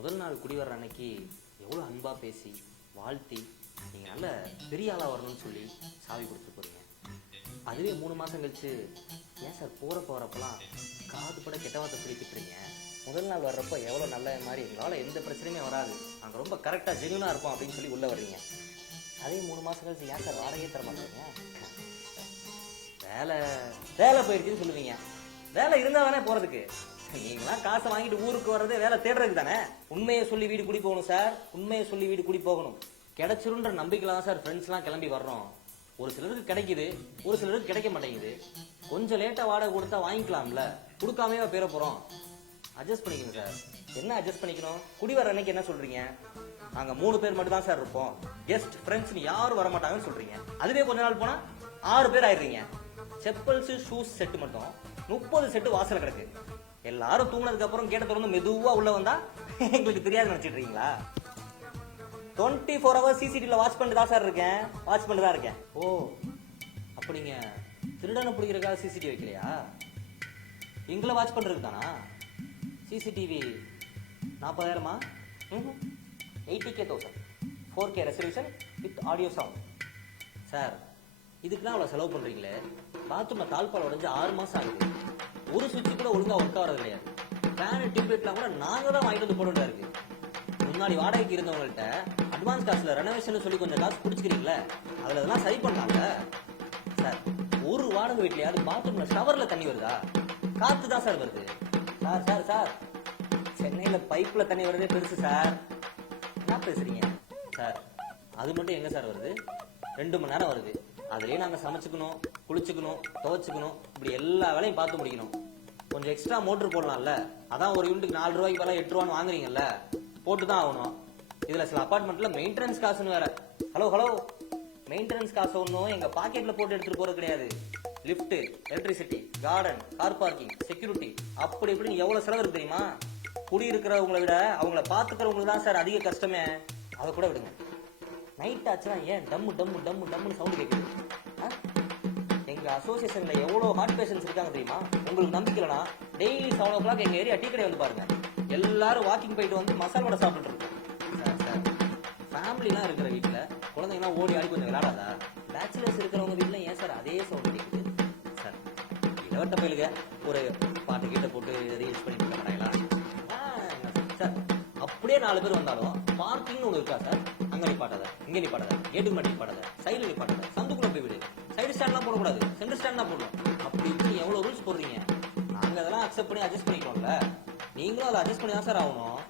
முதல் நாள் குடி வர்ற அன்னைக்கு எவ்வளோ அன்பாக பேசி வாழ்த்தி நீங்கள் நல்ல பெரிய ஆளாக வரணும்னு சொல்லி சாவி கொடுத்து போகிறீங்க. அதுவே 3 மாதம் கழிச்சு ஏன் சார் போகிறப்பெல்லாம் காது பட கெட்ட வார்த்தை சொல்லி திட்டுறீங்க. முதல் நாள் வர்றப்போ எவ்வளோ நல்ல மாதிரி எங்களால் எந்த பிரச்சனையுமே வராது, நாங்கள் ரொம்ப கரெக்டாக ஜென்யூனாக இருப்போம் அப்படின்னு சொல்லி உள்ளே வர்றீங்க. அதே 3 மாதம் கழிச்சு ஏன் சார் வாடகையே தர மாட்டேங்க. வேலை போயிடுச்சுன்னு சொல்லுவீங்க. வேலை இருந்தால் தானே போகிறதுக்கு. நீங்களாம் காசை வாங்கிட்டு ஊருக்கு வர்றதே வேலை தேடுறதுக்கு தானே. உண்மையை சொல்லி வீடு குடி போகணும் சார், உண்மையை சொல்லி வீடு குடி போகணும். கிடைச்சிருன்ற நம்பிக்கையில் தான் சார் ஃப்ரெண்ட்ஸ்லாம் கிளம்பி வர்றோம். ஒரு சிலருக்கு கிடைக்குது, ஒரு சிலருக்கு கிடைக்க மாட்டேங்குது. கொஞ்சம் லேட்டாக வாடகை கொடுத்தா வாங்கிக்கலாம்ல, கொடுக்காமே பேர போகிறோம். அட்ஜஸ்ட் பண்ணிக்கணும் சார். என்ன அட்ஜஸ்ட் பண்ணிக்கணும்? குடி வர அன்னைக்கு என்ன சொல்றீங்க? நாங்கள் 3 பேர் மட்டும் தான் சார் இருப்போம், கெஸ்ட் ஃப்ரெண்ட்ஸ்னு யாரும் வர மாட்டாங்கன்னு சொல்றீங்க. அதுவே கொஞ்ச நாள் போனால் 6 பேர் ஆயிடுறீங்க. செப்பல்ஸ் ஷூஸ் செட்டு மட்டும் 30 செட்டு வாசல் கிடக்கு. எல்லாரும் தூங்கினதுக்கு அப்புறம் கேட்ட திறந்து மெதுவா உள்ள வந்தா எங்களுக்கு தெரியாது நினைச்சிட்டு இருக்கீங்களா? 24 hours சிசிடிவில வாட்ச் பண்ணிட்டு தான் சார் இருக்கேன், வாட்ச் பண்ணிட்டு தான் இருக்கேன். ஓ, அப்ப நீங்க திருடனை பிடிக்கிறதுக்காக சிசிடிவி வைக்கலையா? எங்களை வாட்ச் பண்றதுக்கு தானா? சிசிடிவி 40,000மா? 80,000 4K resolution with audio sound. Sir, இதுக்குலாம் அவ்வளோ செலவு பண்றீங்களே. பாத்ரூம்ல தாழ்பால் உடஞ்சு 6 மாசம் ஆகுது. ஒரு சுவிட்ச் கூட ஒழுங்கா ஒர்க் ஆகிறது கிடையாது. ஃபேனு டியூப்லைட்லாம் கூட நாங்க தான் வாங்கிட்டு வந்து போட்டுட்டா இருக்கு. முன்னாடி வாடகைக்கு இருந்தவங்கள்ட்ட அட்வான்ஸ் காசுல ரெனோவேஷன் சொல்லி கொஞ்சம் காசு பிடிச்சிக்கிறீங்களே, அதுல இதெல்லாம் சரி பண்ணாங்க சார். ஒரு வாடகை வீட்லயாவது பாத்ரூம்ல ஷவர்ல தண்ணி வருதா? காத்து தான் சார் வருது. சார் சார் சார் சென்னையில பைப்ல தண்ணி வருதே பெருசு சார். என்ன பேசுறீங்க சார்? அது மட்டும் எங்க சார் வருது? 2 மணி நேரம் வருது. அதுலயே நாங்க சமைச்சுக்கணும், குளிச்சுக்கணும், துவைச்சுக்கணும், இப்படி எல்லா வேலையும் பார்த்து முடிக்கணும். கொஞ்சம் எக்ஸ்ட்ரா மோட்டர் போடலாம்ல. அதான் ஒரு யூனிட்டுக்கு 4 ரூபாய்க்கு பதிலா 8 ரூபான்னு வாங்குறீங்கல்ல, போட்டுதான் ஆகணும். இதுல சில அபார்ட்மெண்ட்ல மெயின்டெனன்ஸ் காசுன்னு வேற. ஹலோ, மெயின்டெனன்ஸ் காசு ஒன்றும் எங்க பாக்கெட்ல போட்டு எடுத்துட்டு போறது கிடையாது. Lift, electricity, garden, car parking, security, அப்படி இப்படின்னு எவ்வளவு செலவு இருக்கு தெரியுமா? குடியிருக்கிறவங்களை விட அவங்கள பாத்துக்கிறவங்களுக்கு தான் சார் அதிக கஷ்டமே. அதை கூட விடுங்க. நைட் ஆச்சுன்னா ஏன் டம்மு டம்மு டம்மு டம்முன்னு சவுண்ட் கேட்குது? எங்க அசோசியேஷன்ல எவ்வளவு ஹார்ட் பேஷன்ஸ் இருக்காங்க தெரியுமா? உங்களுக்கு நம்பிக்கைலனா டெய்லி 7 o'clock எங்க ஏரியா டீ கடை வந்து பாருங்க. எல்லாரும் வாக்கிங் போயிட்டு வந்து மசால் வடை சாப்பிட்டு இருக்கோம். சார், ஃபேமிலிலாம் இருக்கிற வீட்டுல குழந்தைங்கலாம் ஓடி ஆடி கொஞ்சம் விளையாடாதா? பேச்சுலர்ஸ் இருக்கிறவங்க வீட்டுல ஏன் சார் அதே சவுண்ட் கேட்குது? சார், இளவட்ட பயிலுங்க ஒரு பாட்டு கீட்ட போட்டு ரீல்ஸ் பண்ணிட்டு இருக்க மாட்டாங்களா சார்? அப்படியே 4 பேர் வந்தாலும் பார்க்கிங்னு ஒன்று இருக்கா சார்? அங்க நிப்பாட்டாத, இங்க நிப்பாட்டாத, கேட்டுக்கு மாட்டி நிப்பாட்டாத, சைடுல நிப்பாட்டாத, சந்துக்குள்ள போய் விடு, சைடு ஸ்டாண்ட்லாம் போடக்கூடாது, சென்டர் ஸ்டாண்ட் தான் போடணும். அப்படி எவ்வளவு ரூல்ஸ் போடுறீங்க. நாங்க அதெல்லாம் அக்செப்ட் பண்ணி அட்ஜஸ்ட் பண்ணிக்கிறோம்ல, நீங்களும் அதை அட்ஜஸ்ட் பண்ணி தான் சார் ஆகணும்.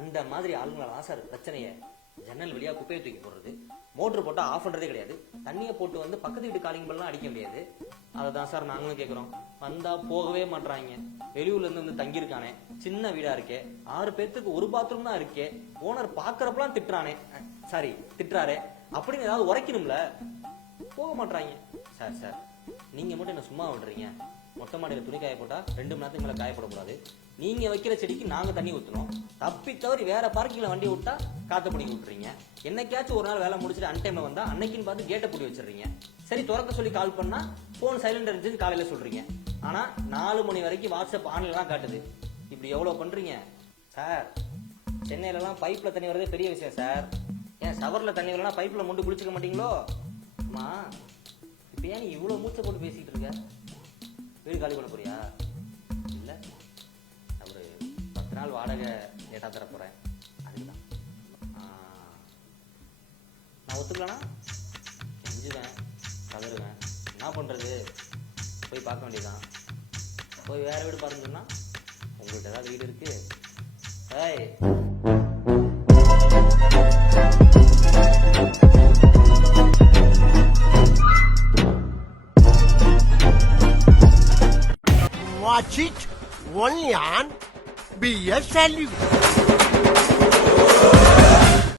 அந்த மாதிரி ஆளுங்களால தான் சார் பிரச்சனையே. ஜன்னல் வழியா குப்பையை தூக்கி போடுறது, மோட்டர் போட்டா ஆஃப் பண்றதே கிடையாது, தண்ணியை போட்டு வந்து பக்கத்து வீட்டு காலிங் பெல்லாம் அடிக்க முடியாது. அதை தான் சார் நாங்களும் கேட்குறோம். வந்தா போகவே மாட்டாங்க. வெளியூர்ல இருந்து வந்து தங்கியிருக்கானே, சின்ன வீடா இருக்கே, 6 பேத்துக்கு ஒரு பாத்ரூம் தான் இருக்கே, ஓனர் பாக்குறப்பெல்லாம் திட்டுறாரே அப்படின்னு ஏதாவது உரைக்கணும்ல, போக மாட்டாங்க. சார், நீங்க மட்டும் என்ன சும்மா விடுறீங்க? மொட்டை மாடியில துணி காய போட்டா 2 மணி நேரத்துக்கு மேல காயப்படக்கூடாது. நீங்க வைக்கிற செடிக்கு நாங்க தண்ணி ஊற்றணும். தப்பி தவறி வேற பார்க்கிங்ல வண்டி விட்டா காத்த பிடிங்கி விட்டுறீங்க. என்னைக்காச்சும் ஒரு நாள் வேலை முடிச்சுட்டு அன்டைம்ல வந்தா அன்னைக்குன்னு பார்த்து கேட்டை பிடி வச்சிடுறீங்க. சரி, திறக்க சொல்லி கால் பண்ணா போன் சைலண்ட் இருந்துச்சு காலையில சொல்றீங்க. ஆனா 4 மணி வரைக்கும் வாட்ஸ்அப் ஆன்ல தான் காட்டுது. இப்படி எவ்வளவு பண்றீங்க சார்? சென்னையில எல்லாம் பைப்ல தண்ணி வரதே பெரிய விஷயம் சார். ஏன் ஷவர்ல தண்ணி வரலாம் பைப்ல முண்டு குளிச்சுக்க மாட்டீங்களோ? அம்மா, இப்ப ஏன் நீ இவ்வளவு மூச்சை போட்டு பேசிக்கிட்டு இருக்க? வீடு காலி பண்ண போறியா? இல்ல, ஒரு 10 நாள் வாடகை லேட்டா தர போறேன், அதுக்குதான். நான் ஒத்துக்கலனா செஞ்சுவேன், தவறுவேன். என்ன பண்றது? போய் பார்க்க வேண்டியதான். போய் வேற வீடு பாருன்னு சொன்னா உங்கள்கிட்ட ஏதாவது வீடு இருக்கு? Watch it only on BS Value.